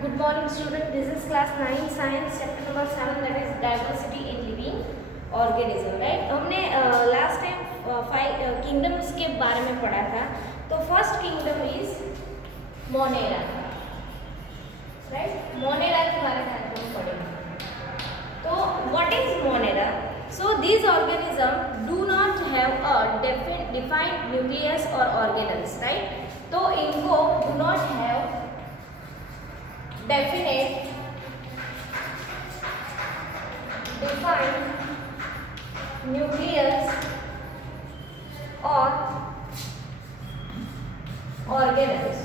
Good morning student, this is class 9 science chapter number 7 that is diversity in living organism, right? हमने last time 5 किंगडम्स के बारे में पढ़ा था. तो first kingdom is Monera, right? Monera के बारे में आज हम पढ़ेंगे. तो what is Monera? So these organisms do not have a defined nucleus or organelles, right? तो इनको do not have definite defined nucleus or organelles.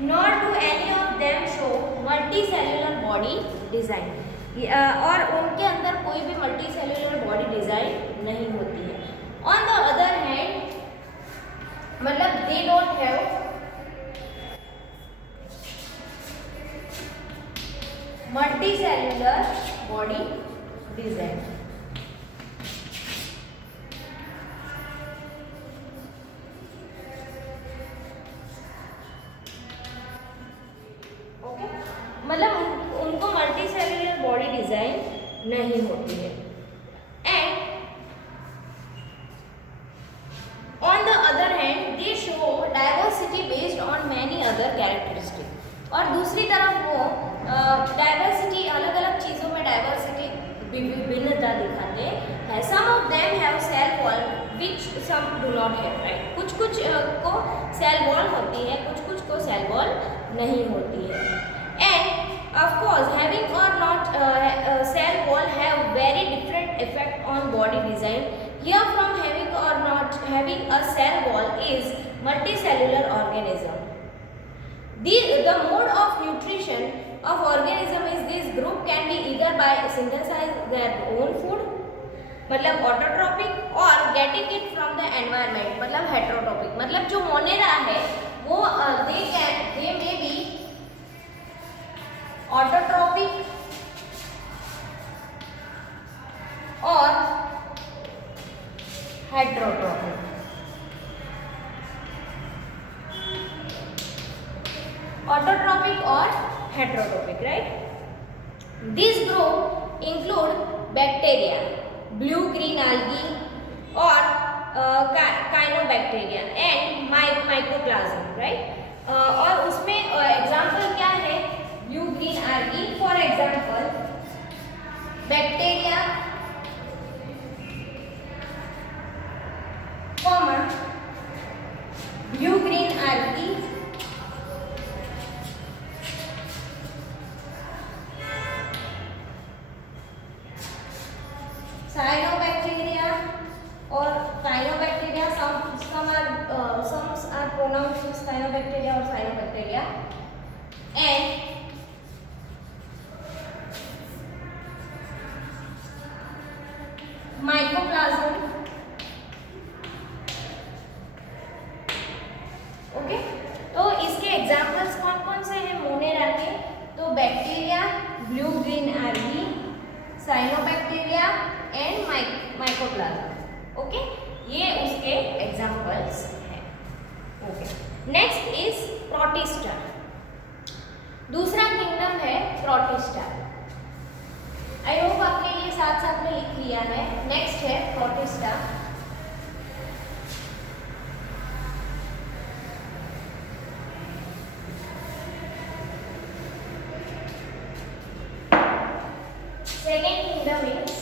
Nor do any of them show multicellular body design. और उनके अंदर कोई भी multicellular body design नहीं होती है. ऑन द अदर हैंड मतलब they don't have multicellular body design. Okay, मतलब उनको मल्टीसेल्युलर बॉडी डिजाइन नहीं होती है. On the other hand, they show diversity based on many other characteristics. और दूसरी तरफ वो डाइवर्सिटी अलग अलग चीज़ों में डाइवर्सिटी विभिन्नता दिखाते हैं. Some of them have cell wall which some do not have, right? कुछ को cell wall होती है, कुछ को cell wall नहीं होती है. And of course, having or not cell wall have very different effect on body design. Here from having or not having a cell wall is multicellular organism. The mode of nutrition of organism is this group can be either by synthesize their own food मतलब ऑटोट्रॉपिक और getting it from the environment मतलब हेट्रोट्रॉपिक. मतलब जो मोनेरा है वो they may be autotrophic और heterotrophic. Autotrophic और heterotrophic, right? This group include bacteria, blue green algae और काइनोबैक्टीरिया एंड माइकोप्लाज्म, राइट? और उसमें एग्जांपल क्या है? Blue green algae for example bacteria blue green algae cyanobacteria or cyanobacteria. Some are pronounced as cyanobacteria or cyanobacteria and mycoplasm. Okay, तो इसके एग्जाम्पल्स कौन कौन से हैं मोनेरा के? तो bacteria, blue green algae, cyanobacteria and mycoplasma. Okay, ये उसके एग्जाम्पल्स हैं. Okay, next is protista. दूसरा किंगडम है प्रोटिस्टा. आई होप आपने ये साथ साथ में लिख लिया है. नेक्स्ट है protista. Second kingdom is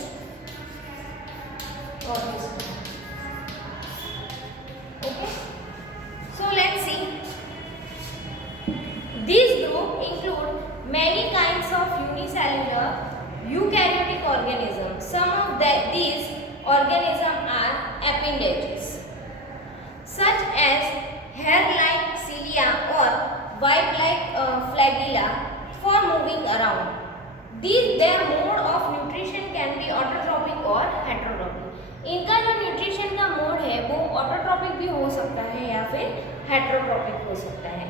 Protista. Okay, so let's see. These group include many kinds of unicellular eukaryotic organisms. Some of these organisms are appendages, such as hair-like cilia or web-like flagella for moving around. Their mode of nutrition can be autotrophic or heterotrophic. इनका जो न्यूट्रिशन का मोड है वो ऑटोट्रॉपिक भी हो सकता है या फिर हेट्रोट्रॉपिक हो सकता है.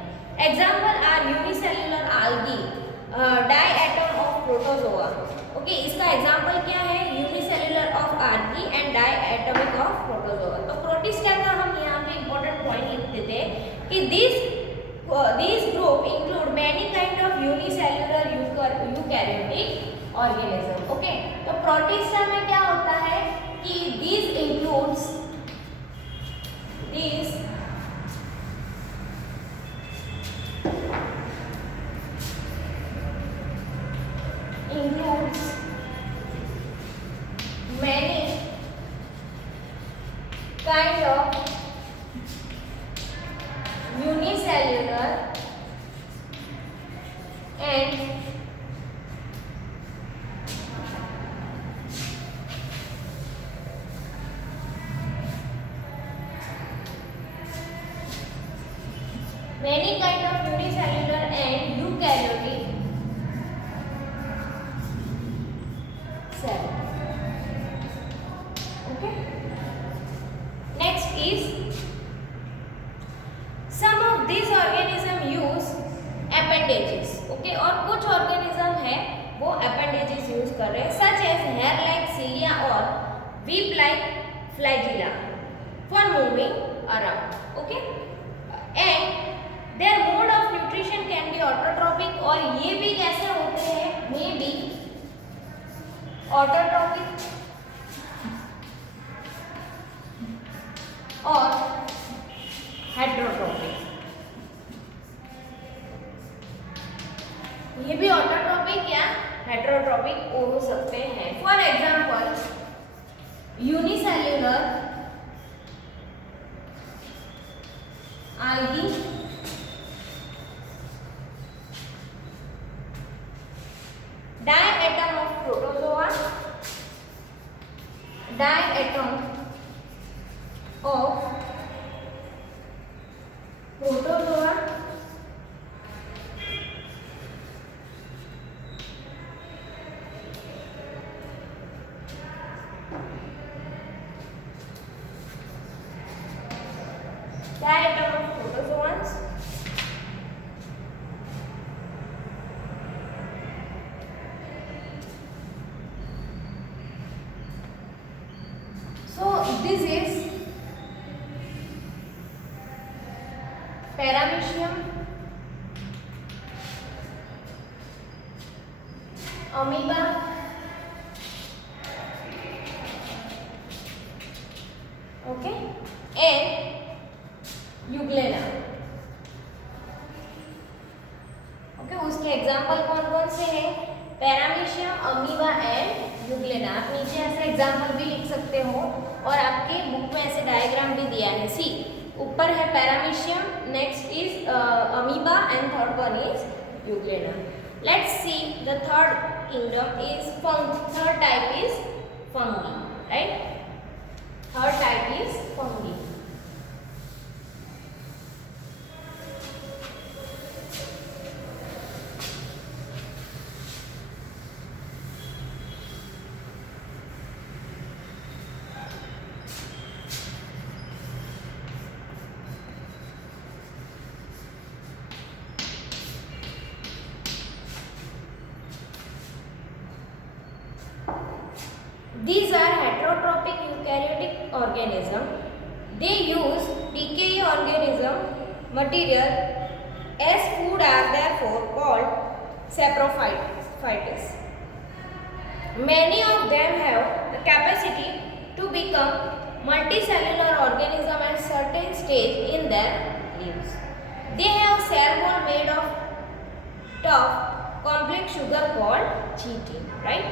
Example are unicellular algae, diatom of protozoa. Okay, इसका एग्जाम्पल क्या है? Unicellular of algae and diatomic of protozoa. तो प्रोटिस्टा का हम यहाँ पे इंपॉर्टेंट पॉइंट कि these group include many kind of unicellular eukaryotic organism. Okay, तो प्रोटिस्टा में क्या होता है कि these includes many kind of unicellular and many kind of unicellular and eukaryotic cell. Okay. Next is some of these organism use appendages. Okay, और कुछ organism है वो appendages use कर रहे हैं, such as hair like cilia और whip like flagella for moving around. Okay, and their mode of nutrition can be autotrophic, और ये भी कैसे होते हैं, may be autotrophic और हेट्रोट्रोपिक. ये भी ऑटोट्रोपिक या हेट्रोट्रोपिक हो सकते हैं. For example unicellular algae, diatom of protozoa, diatom of protozoa, diatom of protozoans, so this is Paramecium, amoeba, okay, and euglena. Okay, उसके एग्जाम्पल कौन कौन से हैं? Paramecium, amoeba and euglena. आप नीचे ऐसे एग्जाम्पल भी लिख सकते हो और आपके बुक में ऐसे डायग्राम भी दिया है. सी, ऊपर है paramecium, next is amoeba and third one is euglena. Let's see the third kingdom is fungi. Third type is fungi, right? Third type is fungi. These are heterotrophic eukaryotic organism. They use decaying organism material as food, are therefore called saprophytes. Many of them have the capacity to become multicellular organism at certain stage in their lives. They have cell wall made of tough complex sugar called chitin, right?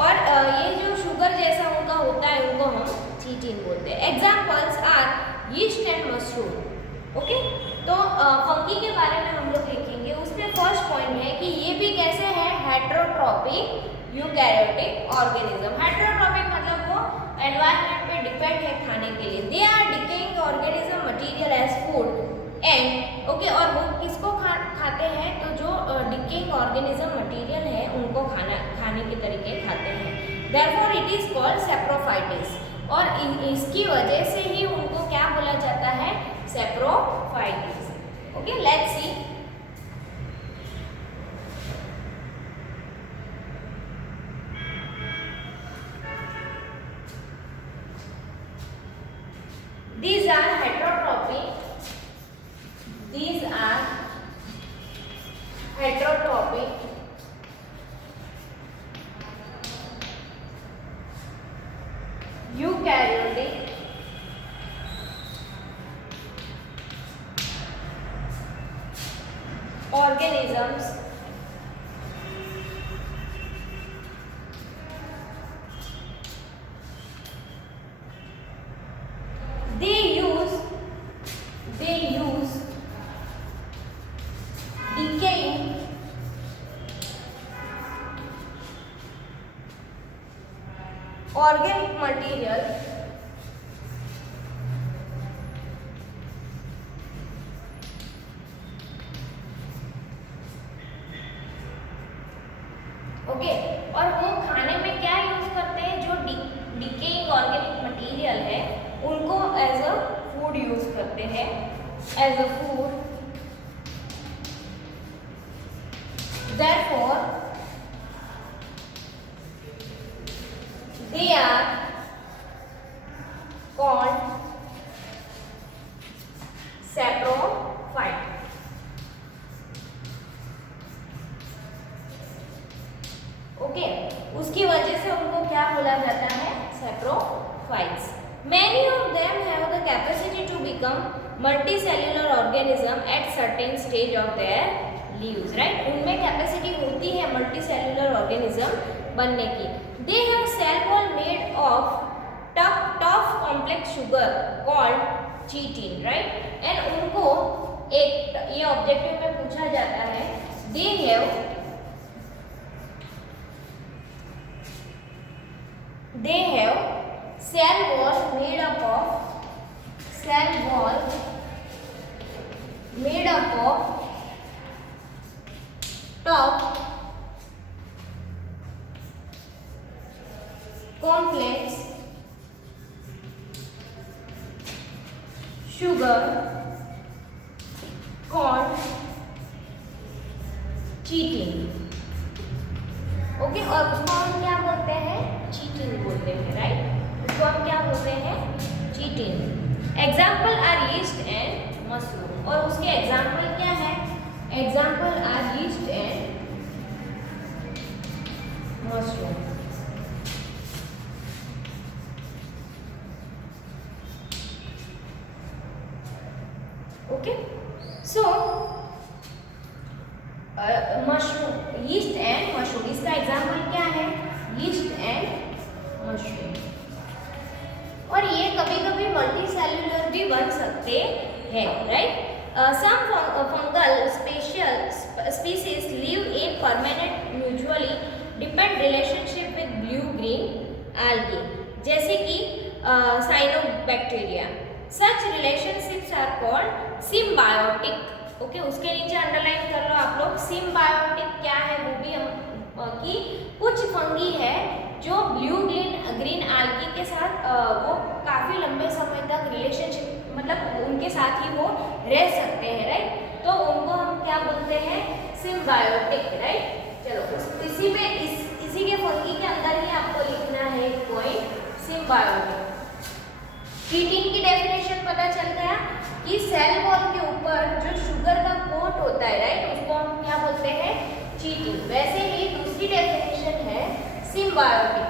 और ये जो शुगर जैसा उनका होता है उनको हम chitin बोलते हैं. Examples are yeast and mushroom. Okay, तो फंगी के बारे में हम लोग लिखेंगे. उसमें फर्स्ट पॉइंट है कि ये भी कैसे है, हेट्रोट्रोपिक यूकैरियोटिक ऑर्गेनिज्म. हेट्रोट्रोपिक मतलब वो एनवायरनमेंट पे डिपेंड है खाने के लिए. They are decaying organism material as food and okay, और वो किसको खाते हैं, तो जो डिकेइंग ऑर्गेनिज्म मटेरियल है उनको खाने के तरीके खाते हैं. देयरफॉर इट इज कॉल्ड सैप्रोफाइटिस, और इसकी वजह से ही उनको क्या बोला जाता है, saprophytes. Okay, let's see. These are heterotrophic These are heterotrophic eukaryotic organisms they use decaying organic material okay और वो खाने में क्या यूज करते हैं, जो डिकेइंग ऑर्गेनिक मटेरियल है उनको एज अ फूड यूज करते हैं, as a food. Therefore they are called saprophyte। Okay उसकी वजह से उनको क्या बोला जाता है, saprophytes। Many of them have the capacity to become multicellular organism at certain stage of their lives, right? उनमें कैपेसिटी होती है मल्टीसेल्युलर ऑर्गेनिज्म बनने की। They have cell wall made of tough complex sugar called chitin, right? And उनको एक ये ऑब्जेक्टिव में पूछा जाता है, they have cell wall made up of tough complex sugar called chitin। Okay और उसको हम क्या बोलते हैं, चिटिन बोलते हैं, राइट? उसको हम क्या बोलते हैं, chitin. Example are yeast and mushroom, और उसके एग्जाम्पल क्या है, example are yeast and mushroom. Okay so mushroom, yeast and mushroom, इसका एग्जाम्पल क्या है, यीस्ट एंड मशरूम। और ये कभी कभी मल्टी सेल्युलर भी बन सकते हैं, right? Some fungal species live in permanent mutually dependent relationship with blue green algae, जैसे कि cyanobacteria. Such relationships are called symbiotic। Okay उसके नीचे अंडरलाइन कर लो आप लोग, सिम्बायोटिक क्या है वो भी हम कि कुछ फंगी है जो ब्लू ग्रीन आल्गी के साथ वो काफ़ी लंबे समय तक रिलेशनशिप, मतलब उनके साथ ही वो रह सकते हैं, राइट? तो उनको हम क्या बोलते हैं, सिम्बायोटिक, राइट? चलो इसी के फंगी के अंदर ही आपको लिखना है पॉइंट, सिम्बायोटिक। चिटिन की डेफिनेशन पता चल गया कि सेल वॉल के ऊपर जो शुगर का कोट होता है, राइट, उसको हम क्या बोलते हैं, चिटिन। वैसे ही दूसरी डेफिनेशन है symbiotic.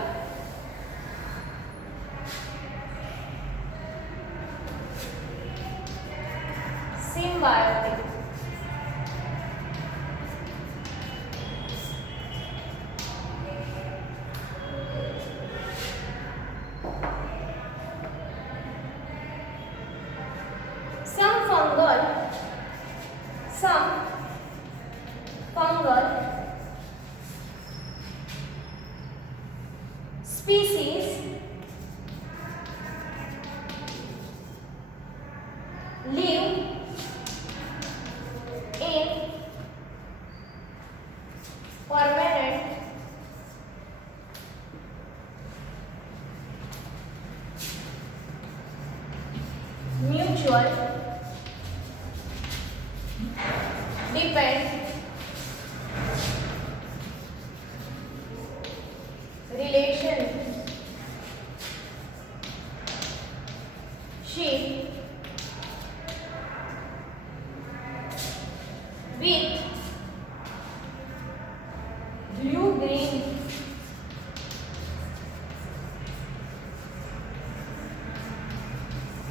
Symbiotic fungal species live in permanent mutual dependent relationship with blue green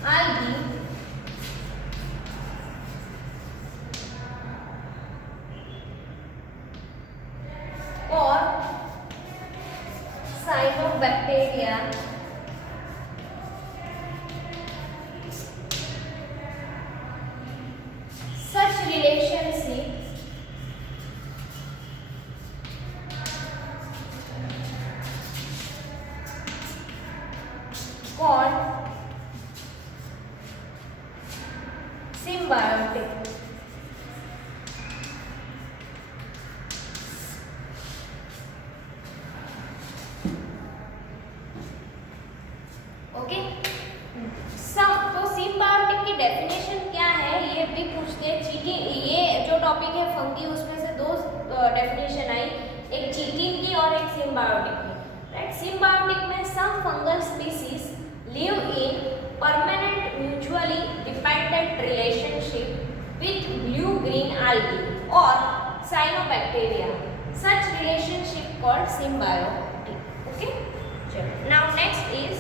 algae or cyanobacteria such relationship called symbiotic. Okay, तो सिम्बायोटिक की डेफिनेशन क्या है ये भी पूछते हैं। चीटिन, ये जो टॉपिक है फंगी, उसमें से दो डेफिनेशन आई, एक चीटिन की और एक सिम्बायोटिक की, राइट। सिम्बायोटिक में some fungal species live in permanent mutually dependent relationship with blue green algae और cyanobacteria, such relationship called symbiotic. Okay, चलो now next is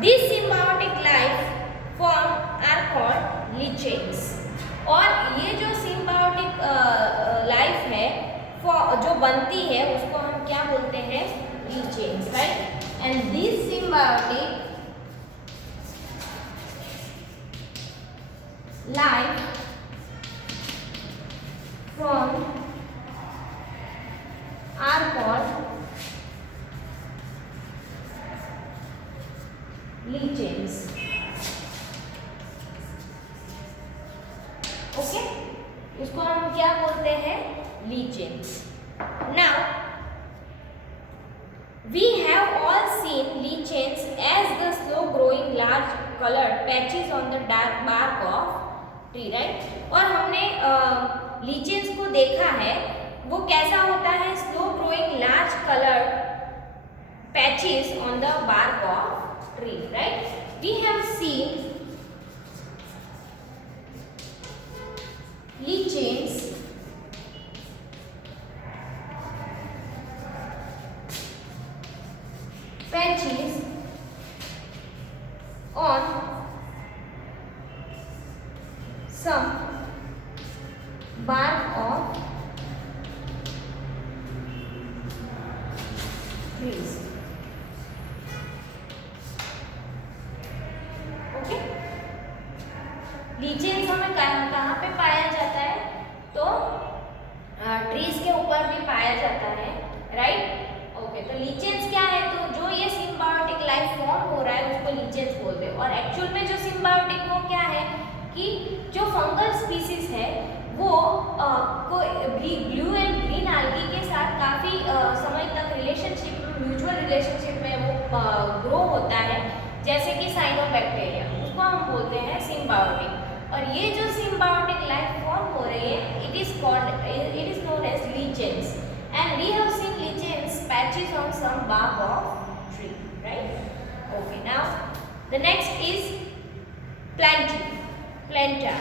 these symbiotic life form are called lichens। और ये जो symbiotic life है जो बनती है उसको हम क्या बोलते हैं, lichens, right। and these symbiotic life form are called lichens। Okay, इसको हम क्या बोलते हैं, lichens। Now we have all seen lichens as the slow growing large colored patches on the dark bark of tree, right। और हमने lichens को देखा है, वो कैसा होता है, slow growing large colored patches on the bark of tree, right। we have seen lichens patches on some bark of trees। Okay, lichens हमें कहाँ पे पाया जाता है, तो ट्रीज के ऊपर भी पाया जाता है, राइट। ओके, तो लीचेंस क्या है, तो जो ये सिम्बायोटिक लाइफ फॉर्म हो रहा है उसको लीचेंस बोलते हैं। और एक्चुअल में जो सिम्बायोटिक वो क्या है कि जो फंगल स्पीसीज है वो ब्लू एंड ग्रीन algae के साथ काफ़ी समय तक रिलेशनशिप, म्यूचुअल रिलेशनशिप में वो ग्रो होता है, जैसे कि साइनोबैक्टीरिया, उसको हम बोलते हैं सिम्बायोटिक। और ये जो सिम्बायोटिक लाइफ फॉर्म हो रही है, it is known as lichens and we have seen lichens patches on some bark of tree, right। okay, now the next is planta।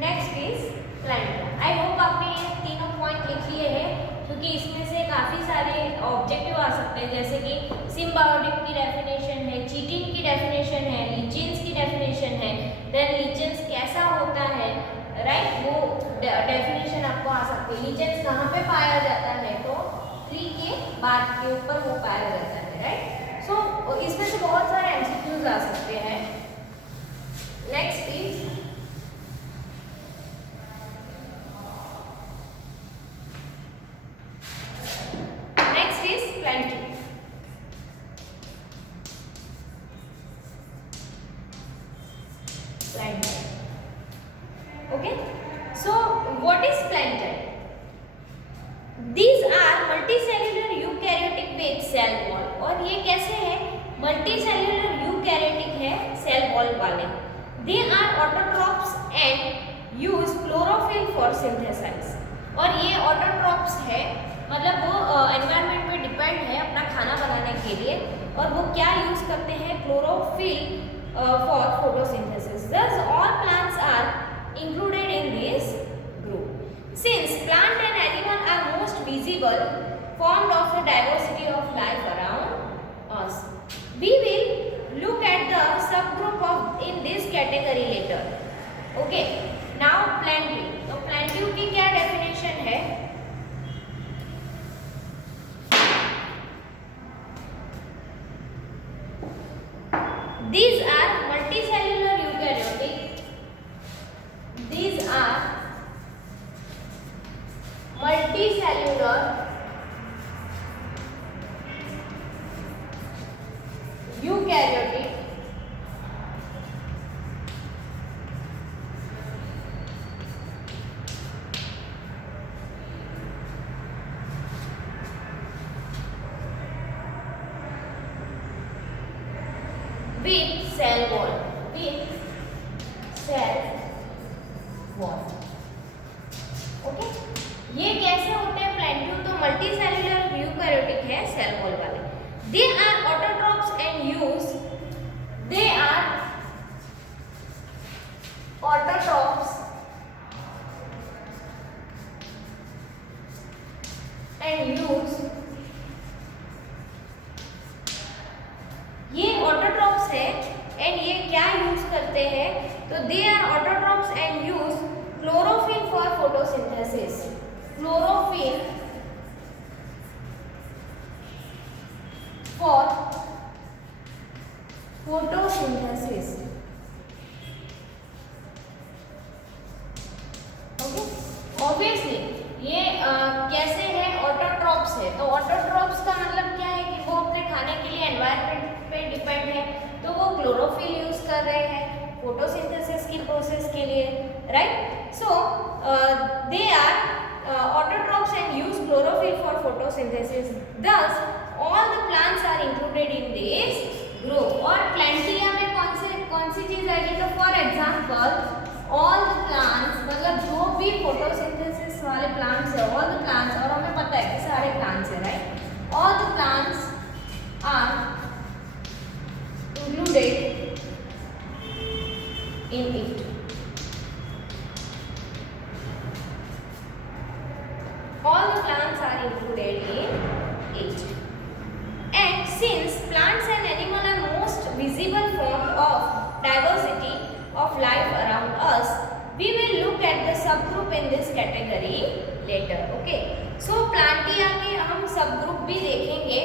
Next is Plantae. I hope आपने ये तीनों पॉइंट लिख लिए हैं, क्योंकि इसमें से काफ़ी सारे ऑब्जेक्टिव आ सकते हैं, जैसे कि सिम्बायोटिक की डेफिनेशन है, चीटिन की डेफिनेशन है, लीचेंस की डेफिनेशन है, देन लीचेंस कैसा होता है, राइट, वो डेफिनेशन आपको आ सकती है। लीचेंस कहाँ पे पाया जाता है, तो ट्री के बार्क के ऊपर वो पाया जाता है, राइट। सो इसमें से बहुत सारे एमसीक्यूज आ सकते हैं। Next is okay, so what is plankton? These are multicellular eukaryotic with cell wall। और ये कैसे है, मल्टीसेल्युलर यूकैरियोटिक है, सेल वॉल वाले। They are autotrophs and use chlorophyll for synthesize. और ये ऑटोट्रॉप्स है, मतलब वो एनवायरनमेंट पे डिपेंड है अपना खाना बनाने के लिए, और वो क्या यूज करते हैं, chlorophyll for photosynthesis. Thus all plants are included in this group. Since plant and animal are most visible formed of the diversity of life around us, we will look at the subgroup of in this category later. Okay, now plantive. तो plantive की क्या definition है? These are multicellular eukaryotic. These are multicellular eukaryotic with cell wall. Okay, ये कैसे होते हैं प्लांटिव? तो मल्टी सेल्यूलर यूकैरियोटिक है, सेल वॉल वाले। They are autotrophs and use ये ऑटोट्रॉप्स है एंड ये क्या यूज करते हैं? तो they are autotrophs and use chlorophyll for photosynthesis. Chlorophyll for photosynthesis. Okay, obviously ये कैसे है? ऑटोट्रॉप्स है। तो ऑटोट्रॉप्स का मतलब क्या है कि वो अपने खाने के लिए एनवायरनमेंट पे डिपेंड है, तो वो क्लोरोफिल यूज कर रहे हैं फोटोसिंथेसिस की प्रोसेस के लिए, right? So they are autotrophs and use chlorophyll for photosynthesis. Thus all the plants are included in this group. और प्लांटिया में कौन सी चीज आएगी? तो for example all the plants, मतलब जो भी फोटोसिंथेसिस वाले प्लांट्स है, ऑल द प्लांट्स, और हमें पता है कि सारे प्लांट्स है, right? All the plants are included in it. All the plants are included in it. And since plants and animals are most visible form of diversity of life around us, we will look at the subgroup in this category later. Okay. So plantia के हम subgroup भी देखेंगे।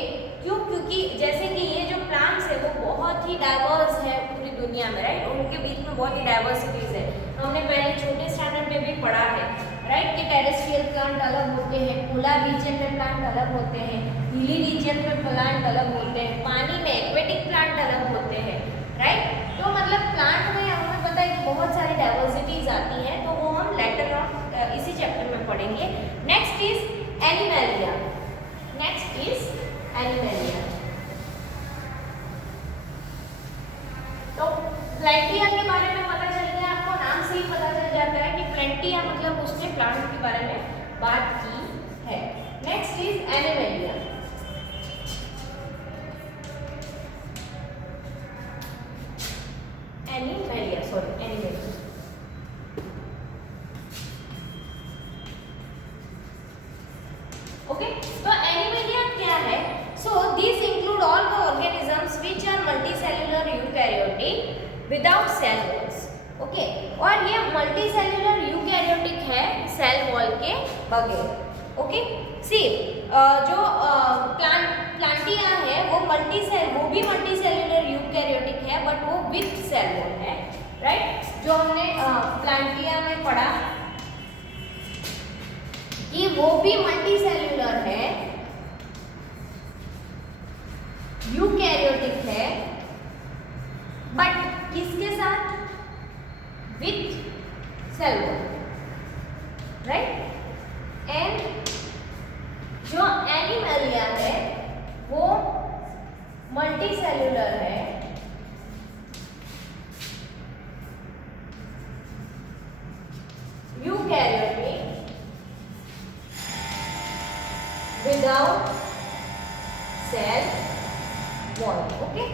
क्यों? क्योंकि जैसे कि ये जो प्लांट्स है वो बहुत ही डाइवर्स है पूरी दुनिया में, राइट? उनके बीच में बहुत ही डाइवर्सिटीज है। हमने पहले छोटे स्टैंडर्ड में भी पढ़ा है, राइट, कि टेरेस्ट्रियल प्लांट अलग होते हैं, पोलर रीजन में प्लांट अलग होते हैं, हिली रीजन में प्लांट अलग होते हैं, पानी में एक्वेटिक प्लांट अलग होते हैं, राइट? तो मतलब प्लांट में हमें पता है कि बहुत सारी डाइवर्सिटीज आती हैं, तो वो हम लेटर ऑन इसी चैप्टर में पढ़ेंगे। Next is animalia. तो प्लांटिया के बारे में पता चल गया आपको, नाम से ही पता चल जाता है कि प्लांटिया मतलब उसने प्लांट के बारे में बात की है। नेक्स्ट इज एनिमैलिया। ओके, तो एनिमैलिया क्या है? So this include all the organisms which are multicellular eukaryotic without cell walls. Okay, और ये मल्टीसेल्युलर यूकैरियोटिक है सेल वॉल के बगैर। ओके, सी जो प्लांटिया है वो भी मल्टीसेल्युलर यूकैरियोटिक है, बट वो विथ सेल वॉल है, राइट? जो हमने प्लांटिया में पढ़ा कि वो भी मल्टीसेल्युलर है, यूकैरियोटिक है, बट किसके साथ? With cell wall, right? And जो एनिमैलिया है वो मल्टीसेल्युलर है without cell wall. Okay,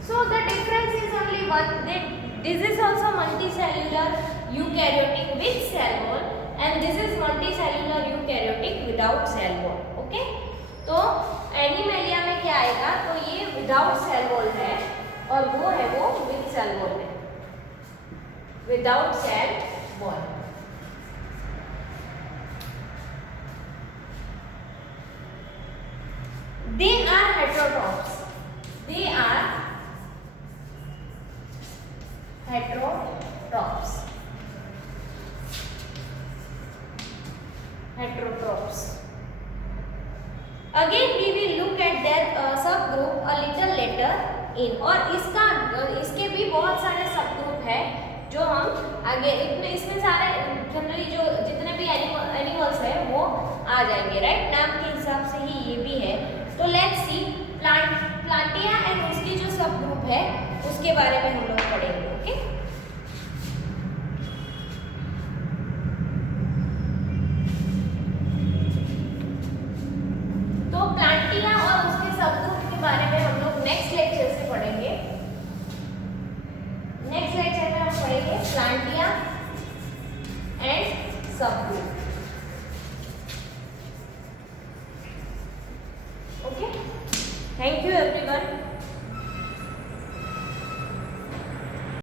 so the difference is only one, that this is also multicellular eukaryotic with cell wall and this is multicellular eukaryotic without cell wall. Okay, तो एनिमेलिया में क्या आएगा, तो ये विदाउट सेल वॉल है और वो है वो विद सेल वॉल है, without cell wall. They are heterotrophs. They are heterotrophs. Heterotrophs. Again we will look at their subgroup a little later in. और इसके भी बहुत सारे सबग्रुप है जो हम आगे इसमें सारे जनरली जो जितने भी एनिमल्स है वो आ जाएंगे, राइट, नाम के हिसाब से ही ये भी है. तो लेट्स सी प्लांटिया एंड उसकी जो सब ग्रुप है उसके बारे में हम लोग पढ़ेंगे. ओके, तो प्लांटिया और उसके सब ग्रुप के बारे में हम लोग नेक्स्ट लेक्चर से पढ़ेंगे. नेक्स्ट लेक्चर में हम पढ़ेंगे प्लांटिया एंड सब ग्रुप.